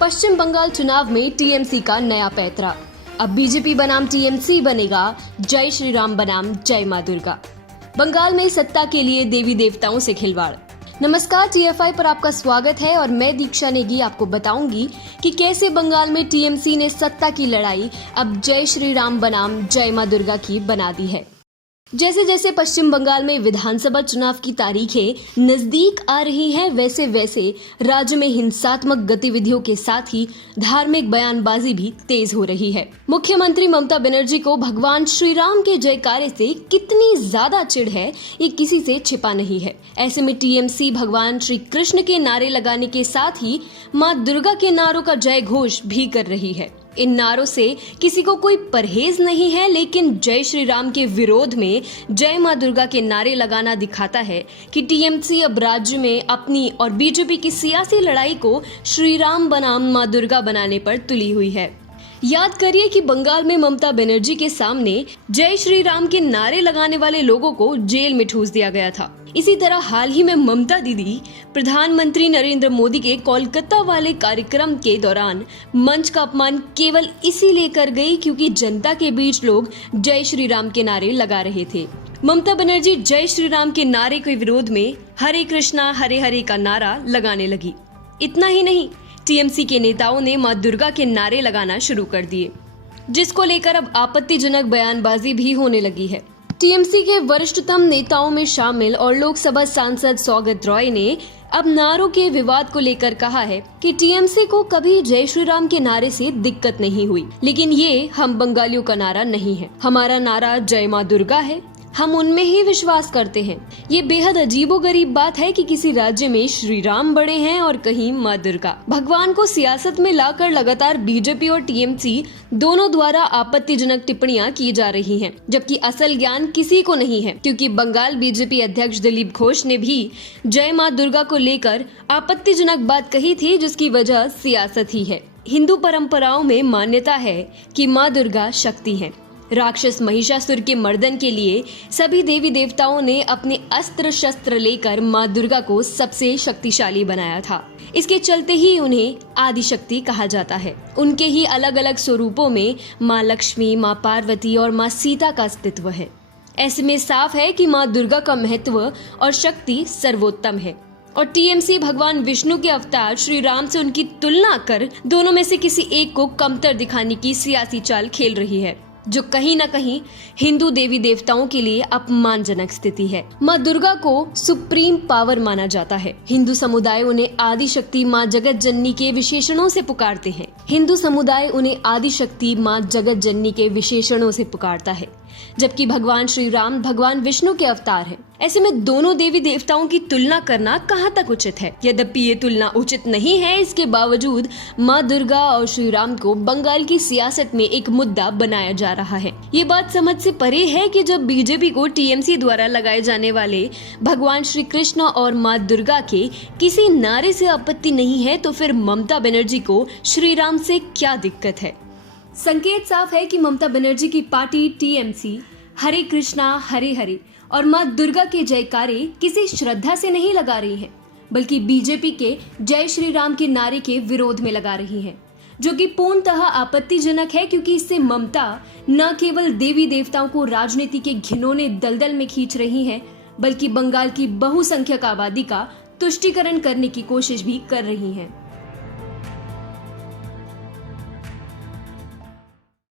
पश्चिम बंगाल चुनाव में टीएमसी का नया पैंतरा। अब बीजेपी बनाम टीएमसी बनेगा जय श्री राम बनाम जय मां दुर्गा। बंगाल में सत्ता के लिए देवी देवताओं से खिलवाड़। नमस्कार, टीएफआई पर आपका स्वागत है और मैं दीक्षा नेगी आपको बताऊंगी कि कैसे बंगाल में टीएमसी ने सत्ता की लड़ाई अब जय श्री राम बनाम जय मां दुर्गा की बना दी है। जैसे जैसे पश्चिम बंगाल में विधानसभा चुनाव की तारीखें नजदीक आ रही हैं, वैसे वैसे राज्य में हिंसात्मक गतिविधियों के साथ ही धार्मिक बयानबाजी भी तेज हो रही है। मुख्यमंत्री ममता बनर्जी को भगवान श्री राम के जयकारे से कितनी ज्यादा चिढ़ है, ये किसी से छिपा नहीं है। ऐसे में टीएमसी भगवान श्री कृष्ण के नारे लगाने के साथ ही मां दुर्गा के नारों का जय घोष भी कर रही है। इन नारों से किसी को कोई परहेज नहीं है, लेकिन जय श्री राम के विरोध में जय मां दुर्गा के नारे लगाना दिखाता है कि टीएमसी अब राज्य में अपनी और बीजेपी की सियासी लड़ाई को श्री राम बनाम मां दुर्गा बनाने पर तुली हुई है। याद करिए कि बंगाल में ममता बनर्जी के सामने जय श्री राम के नारे लगाने वाले लोगों को जेल में ठूस दिया गया था। इसी तरह हाल ही में ममता दीदी प्रधानमंत्री नरेंद्र मोदी के कोलकाता वाले कार्यक्रम के दौरान मंच का अपमान केवल इसीलिए कर गई क्योंकि जनता के बीच लोग जय श्री राम के नारे लगा रहे थे। ममता बनर्जी जय श्री राम के नारे के विरोध में हरे कृष्णा हरे हरे का नारा लगाने लगी। इतना ही नहीं, टीएमसी के नेताओं ने मां दुर्गा के नारे लगाना शुरू कर दिए, जिसको लेकर अब आपत्तिजनक बयानबाजी भी होने लगी है। टीएमसी के वरिष्ठतम नेताओं में शामिल और लोकसभा सांसद सौगत रॉय ने अब नारों के विवाद को लेकर कहा है कि टीएमसी को कभी जय श्री राम के नारे से दिक्कत नहीं हुई, लेकिन ये हम बंगालियों का नारा नहीं है। हमारा नारा जय मां दुर्गा है, हम उनमें ही विश्वास करते हैं। ये बेहद अजीबोगरीब बात है कि किसी राज्य में श्री राम बड़े हैं और कहीं मां दुर्गा। भगवान को सियासत में लाकर लगातार बीजेपी और टीएमसी दोनों द्वारा आपत्तिजनक टिप्पणियां की जा रही हैं, जबकि असल ज्ञान किसी को नहीं है, क्योंकि बंगाल बीजेपी अध्यक्ष दिलीप घोष ने भी जय मां दुर्गा को लेकर आपत्तिजनक बात कही थी, जिसकी वजह सियासत ही है। हिंदू परंपराओं में मान्यता है कि मां दुर्गा शक्ति है। राक्षस महिषासुर के मर्दन के लिए सभी देवी देवताओं ने अपने अस्त्र शस्त्र लेकर मां दुर्गा को सबसे शक्तिशाली बनाया था। इसके चलते ही उन्हें आदिशक्ति कहा जाता है। उनके ही अलग अलग स्वरूपों में मां लक्ष्मी, मां पार्वती और मां सीता का अस्तित्व है। ऐसे में साफ है कि मां दुर्गा का महत्व और शक्ति सर्वोत्तम है और टीएमसी भगवान विष्णु के अवतार श्री राम से उनकी तुलना कर दोनों में से किसी एक को कमतर दिखाने की सियासी चाल खेल रही है, जो कहीं न कहीं हिंदू देवी देवताओं के लिए अपमानजनक स्थिति है। मां दुर्गा को सुप्रीम पावर माना जाता है। हिंदू समुदाय उन्हें आदि शक्ति मां जगत जननी के विशेषणों से पुकारते हैं। हिंदू समुदाय उन्हें आदि शक्ति मां जगत जननी के विशेषणों से पुकारता है, जबकि भगवान श्री राम भगवान विष्णु के अवतार हैं। ऐसे में दोनों देवी देवताओं की तुलना करना कहाँ तक उचित है? यद्यपि ये तुलना उचित नहीं है, इसके बावजूद मां दुर्गा और श्री राम को बंगाल की सियासत में एक मुद्दा बनाया जा रहा है। ये बात समझ से परे है कि जब बीजेपी को टीएमसी द्वारा लगाए जाने वाले भगवान श्री कृष्ण और मां दुर्गा के किसी नारे से आपत्ति नहीं है, तो फिर ममता बनर्जी को श्री राम से क्या दिक्कत है? संकेत साफ है कि ममता बनर्जी की पार्टी टीएमसी हरे कृष्णा हरे हरे और मां दुर्गा के जयकारे किसी श्रद्धा से नहीं लगा रही है, बल्कि बीजेपी के जय श्री राम के नारे के विरोध में लगा रही है, जो कि पूर्णतः आपत्तिजनक है, क्योंकि इससे ममता न केवल देवी देवताओं को राजनीति के घिनौने दलदल में खींच रही है, बल्कि बंगाल की बहुसंख्यक आबादी का तुष्टीकरण करने की कोशिश भी कर रही है।